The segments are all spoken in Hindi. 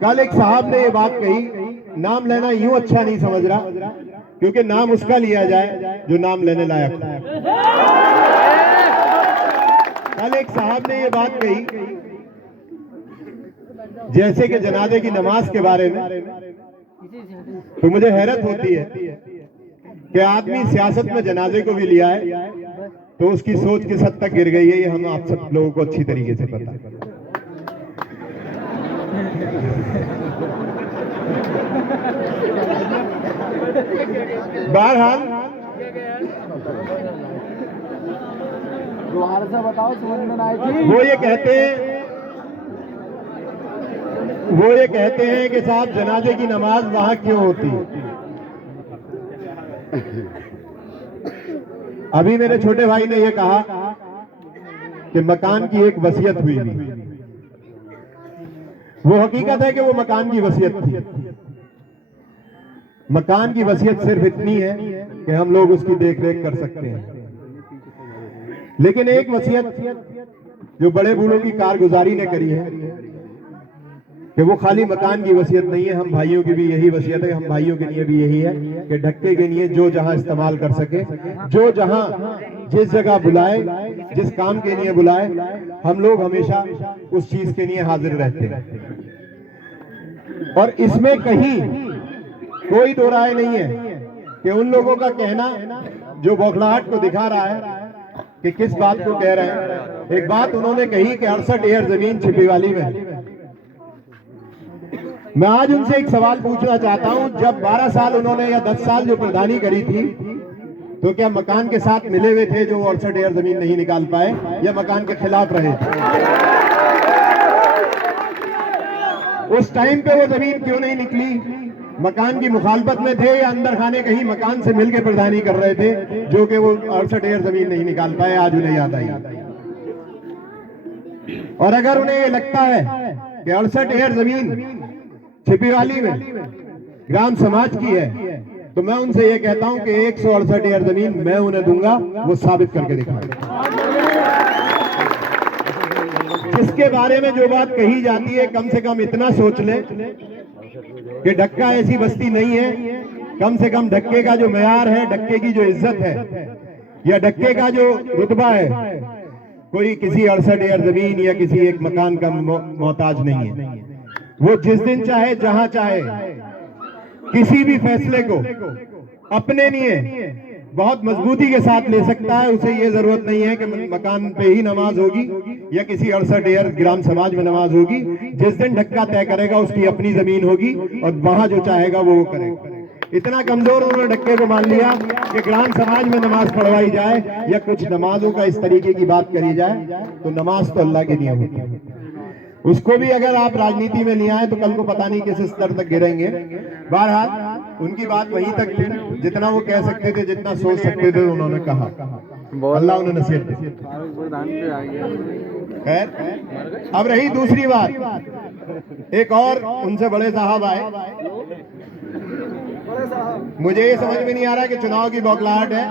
कल एक साहब ने ये बात कही, नाम लेना यूं अच्छा नहीं समझ रहा, क्योंकि नाम उसका लिया जाए जो नाम लेने लायक हो। कल एक साहब ने ये बात कही, जैसे कि जनाजे की नमाज के बारे में, तो मुझे हैरत होती है कि आदमी सियासत में जनाजे को भी लिया है तो उसकी सोच किस हद तक गिर गई है, ये हम आप सब लोगों को अच्छी तरीके से पता है। बहरहाल दोबारा से बताओ, समझ में ना आई थी। वो ये कहते हैं कि साहब जनाजे की नमाज वहां क्यों होती है। अभी मेरे छोटे भाई ने ये कहा कि मकान की एक वसीयत हुई थी। वो हकीकत है कि वो मकान की वसीयत थी। मकान की वसीयत सिर्फ इतनी है कि हम लोग उसकी देखरेख कर सकते हैं, लेकिन एक वसीयत जो बड़े बूढ़ों की कारगुजारी ने करी है कि वो खाली मकान की वसीयत नहीं है, हम भाइयों की भी यही वसीयत है, हम भाइयों के लिए भी यही है कि ढक्के के लिए जो जहां इस्तेमाल कर सके, जो जहां जिस जगह बुलाए, जिस काम के लिए बुलाए, हम लोग हमेशा उस चीज के लिए हाजिर रहते हैं। और इसमें कहीं कोई दो राय नहीं है कि उन लोगों का कहना जो बौखलाहट को दिखा रहा है कि किस बात को कह रहे हैं। एक बात उन्होंने कही कि 68 एकड़ जमीन छिपीवाली में। मैं आज उनसे एक सवाल पूछना चाहता हूं, जब 12 साल उन्होंने या 10 साल जो प्रधानी करी थी, तो क्या मकान के साथ मिले हुए थे जो 68 एकड़ जमीन नहीं निकाल पाए, या मकान के खिलाफ रहे? उस टाइम पे वो जमीन क्यों नहीं निकली? मकान की मुखालफत में थे या अंदर खाने कहीं मकान से मिलकर प्रधानी कर रहे थे, जो कि वो 68 एकड़ जमीन नहीं निकाल पाए? आज उन्हें याद आई। और अगर उन्हें ये लगता है कि 68 एकड़ जमीन छिपीवाली में ग्राम समाज की है, तो मैं उनसे ये कहता हूं कि 168 एकड़ जमीन मैं उन्हें दूंगा, वो साबित करके दिखाएंगे। जिसके बारे में जो बात कही जाती है, कम से कम इतना सोच ले कि ढक्का ऐसी बस्ती नहीं है, कम से कम ढक्के का जो मयार है, ढक्के की जो इज्जत है, या ढक्के का जो रुतबा है, कोई किसी 68 एकड़ जमीन या किसी एक मकान का मोहताज नहीं है। वो जिस दिन चाहे, जहां चाहे, किसी भी फैसले को अपने लिए बहुत मजबूती के साथ ले सकता है। उसे ये जरूरत नहीं है कि मकान पे ही नमाज होगी या किसी 68 एकड़ ग्राम समाज में नमाज होगी। जिस दिन ढक्का तय करेगा उसकी अपनी जमीन होगी और वहां जो चाहेगा वो करेगा। इतना कमजोर उन्होंने ढक्के को मान लिया कि ग्राम समाज में नमाज पढ़वाई जाए या कुछ नमाजों का इस तरीके की बात करी जाए, तो नमाज तो अल्लाह के लिए होती है। उसको भी अगर आप राजनीति में ले आए तो कल को पता नहीं किस स्तर तक गिरेंगे। बहरहाल उनकी बात वहीं तक थी, जितना वो कह सकते थे, जितना सोच सकते थे, उन्होंने कहा। अल्लाह उन्हें नसीहत दी। खैर, अब रही दूसरी बात, एक और उनसे बड़े साहब आए। मुझे ये समझ में नहीं आ रहा कि चुनाव की बौखलाहट है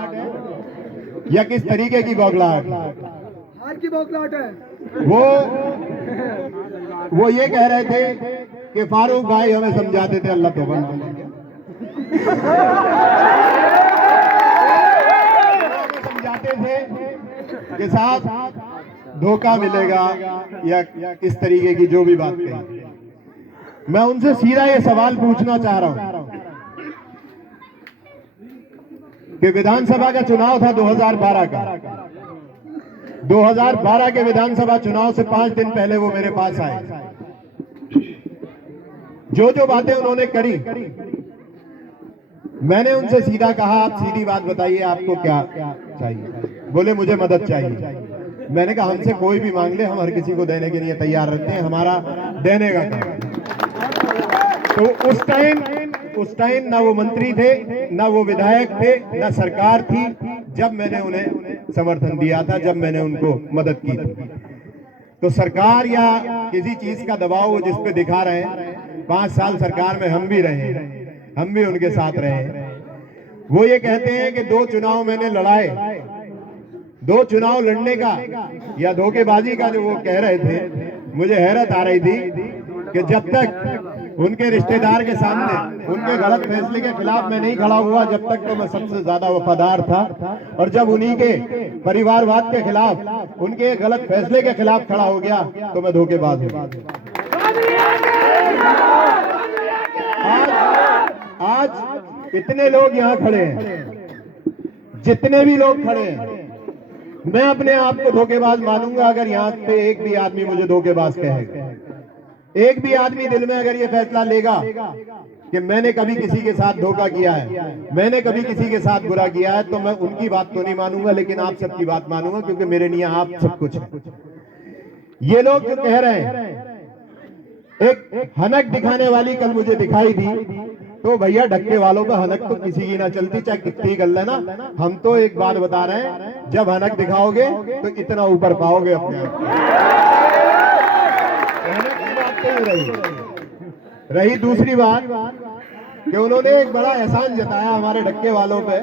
या किस तरीके की बौखलाहट है। आज की बौखलाहट है। वो ये कह रहे थे कि फारूक भाई हमें समझाते थे, अल्लाह तौबा, समझाते थे कि साहब धोखा मिलेगा या किस तरीके की जो भी बात कही। मैं उनसे सीधा ये सवाल पूछना चाह रहा हूं कि विधानसभा का चुनाव था 2012 का। 2012 के विधानसभा चुनाव से 5 दिन पहले वो मेरे पास आए। जो जो बातें उन्होंने करी, मैंने उनसे सीधा कहा, आप सीधी बात बताइए, आपको क्या चाहिए? बोले मुझे मदद चाहिए। मैंने कहा हमसे कोई भी मांग ले, हम हर किसी को देने के लिए तैयार रहते हैं, हमारा देने का काम। तो उस टाइम ना वो मंत्री थे, ना वो विधायक थे, ना सरकार थी जब मैंने उन्हें समर्थन दिया था, जब मैंने उनको मदद की थी। तो सरकार या किसी चीज का दबाव वो जिस पे दिखा रहे हैं, 5 साल सरकार में हम भी रहे, हम भी उनके साथ रहे। वो ये कहते हैं कि 2 चुनाव मैंने लड़ाए, 2 चुनाव लड़ने का या धोखेबाजी का जो वो कह रहे थे, मुझे हैरत आ रही थी कि जब तक उनके रिश्तेदार के सामने उनके गलत फैसले के खिलाफ मैं नहीं खड़ा हुआ। जब तक तो मैं सबसे ज्यादा वफादार था, और जब उन्हीं के परिवारवाद के खिलाफ, उनके गलत फैसले के खिलाफ खड़ा हो गया तो मैं धोखेबाज हूं। आज इतने लोग यहाँ खड़े हैं, जितने भी लोग खड़े हैं, मैं अपने आप को धोखेबाज मानूंगा अगर यहाँ पे एक भी आदमी मुझे धोखेबाज कहेगा। एक भी आदमी दिल में अगर ये फैसला लेगा कि मैंने कभी किसी के साथ धोखा किया है, मैंने कभी किसी के साथ बुरा किया है, तो मैं उनकी बात तो नहीं मानूंगा, लेकिन आप सबकी बात मानूंगा, क्योंकि मेरे लिए आप सब कुछ है। ये लोग जो कह रहे हैं, एक हनक दिखाने वाली कल मुझे दिखाई दी, तो भैया ढक्के वालों पे हनक तो किसी की ना चलती, चाहे कितनी कर लेना। हम तो एक बात बता रहे हैं, जब हनक दिखाओगे तो इतना ऊपर पाओगे अपने आप को। हनक की बात तो रही दूसरी बात कि उन्होंने एक बड़ा एहसान जताया हमारे ढक्के वालों पे